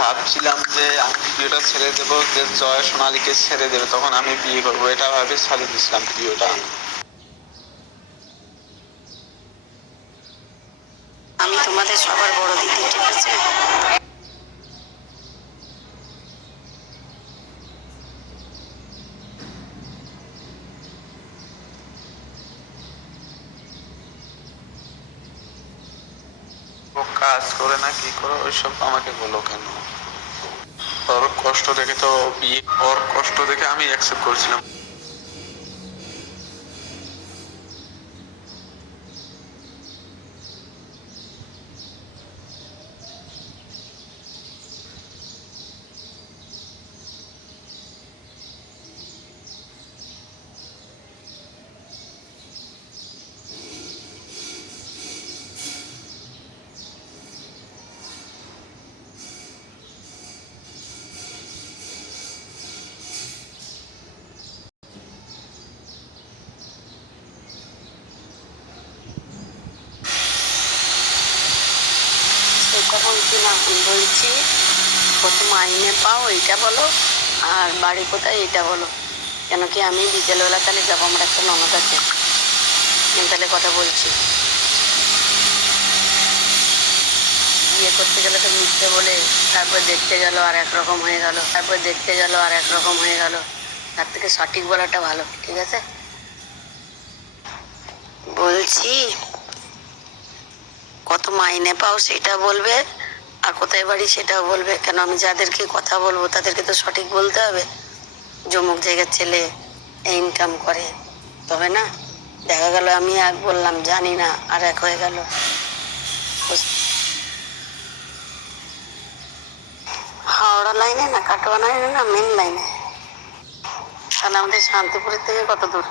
ভাবছিলাম যে আমি ভিডিওটা ছেড়ে দেবো, যে জয় সোনালীকে ছেড়ে দেবে, তখন আমি বিয়ে করবো, এটা ভাবে ছাড়িয়ে দিয়েছিলাম ভিডিওটা। আমি তোমাদের সবার বড় দিদি, ঠিক আছে? ও কাজ করে না কি করে ওইসব আমাকে বলো কেন? ওর কষ্ট দেখে তো বিয়ে, ওর কষ্ট দেখে আমি অ্যাকসেপ্ট করেছিলাম। সেটা বলছি না, আমি বলছি কত মাইনে পাও এইটা বলো, আর বাড়ি কোথায় এইটা বলো। কেন কি আমি বিকেলবেলা তাহলে যাবো, আমার একটা ননদ আছে, আমি তাহলে কথা বলছি। বিয়ে করতে গেলে তো মিথ্যে বলে তারপর দেখতে গেল আর একরকম হয়ে গেল, তার থেকে সঠিক বলাটা ভালো, ঠিক আছে? বলছি কত মাইনে পাও সেটা বলবে, আর কোথায় বাড়ি সেটাও বলবে। কেন আমি যাদেরকে কথা বলবো তাদেরকে তো সঠিক বলতে হবে। জমুক জায়গার ছেলে ইনকাম করে, তবে না দেখা গেল আমি এক বললাম জানি না আর এক হয়ে গেল। হাওড়া লাইনে না, কাটোয়া লাইনে না, মেন লাইনে। তাহলে আমাদের শান্তিপুরের থেকে কত দূর?